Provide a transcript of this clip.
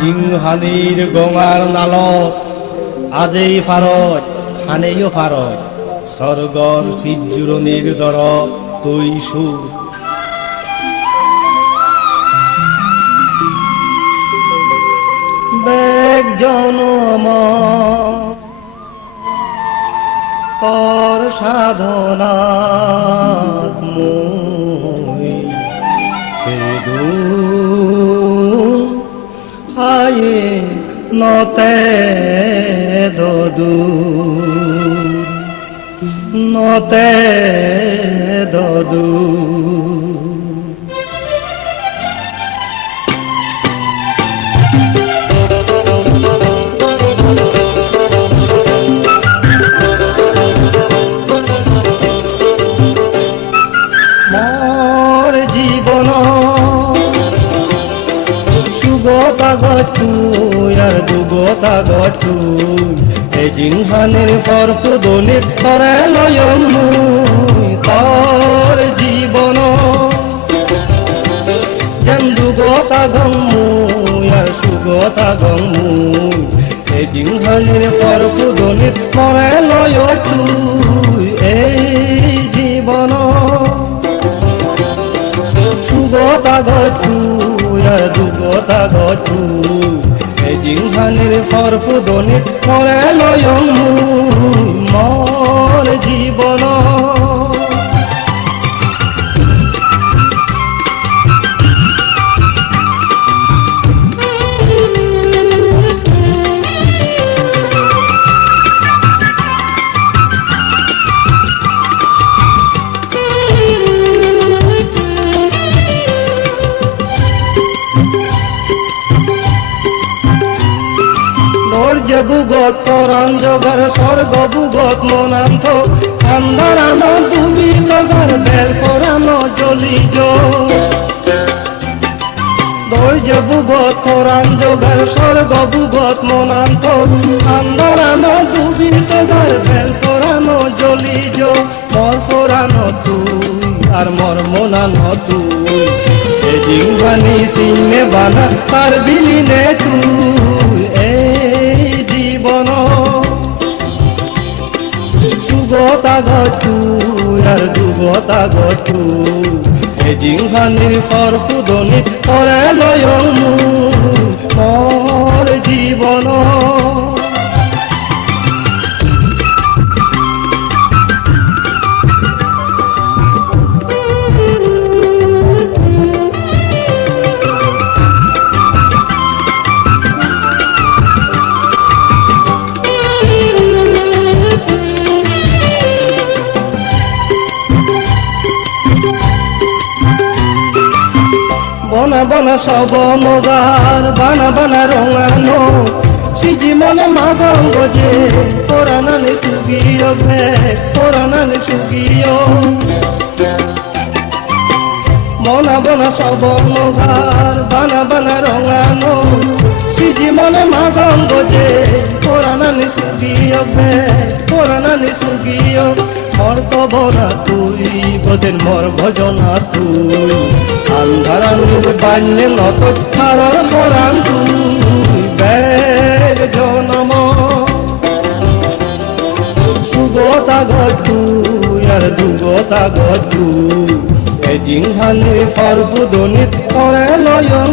জিংহানির গঙার নালত আজেই ফারত খানেও ফারত স্বর্গর সিজুরনির দর তুই সুর বেগ জনম তোর সাধনা মই পেদু হায়ে নতে দদু নতে দদু মোর জীবন সুগতা গছুই আর দুগতা গছুই এই জিংহানের ফরফুদনে তরে লয়ন মুই তোর জীবন যেন দুগতা গমুই আর সুগতা গমুই এই জিংহানের ফরফুদনে তরে লয় তুই এই জীবন সুগতা গছুই আর দুগতা গছুই এই জিংহানের ফরফুদনে মরে লয়ং মোর জীবন যে বুগত পরাণ জগার স্বর্গ বুগত মনান্ত আন্ধারান তুমি লগার বেল পরাণ জ্বলিজ ধৈর্য বুগত পরাণ জগার স্বর্গ বুগত মনান্ত আন্ধারান তুমি লগার বেল পরাণ জ্বলিজ মর পরাণ তুই আর মর মনান তুই এ জিংহানি সিংহে বানা তার বিলীনে তুই সুগতা গছুই আর দুগতা গছুই এই জিংহানির ফরফুদনি তরে লয়ং মোর জীবন বনা বনা সব মগার বানা বানা রঙানো সিজি মনে মাগং গজে পোরানালে সুগিয় ঘে পোরানালে সুগিয় বনা বনা সব মগার বানা বানা রঙানো সিজি মনে মাগং গজে পোরানালে সুগিয় ঘে পোরানালে সুগিয় মর কবনা তুই গজের মর ভজনা তুই আন্ধারান বাজলে নত হারার পরাণ তুই বেগ জনম সুগতা গছুই আর দুগতা গছুই এই জিংহানির ফরফুদনি তরে লয়ং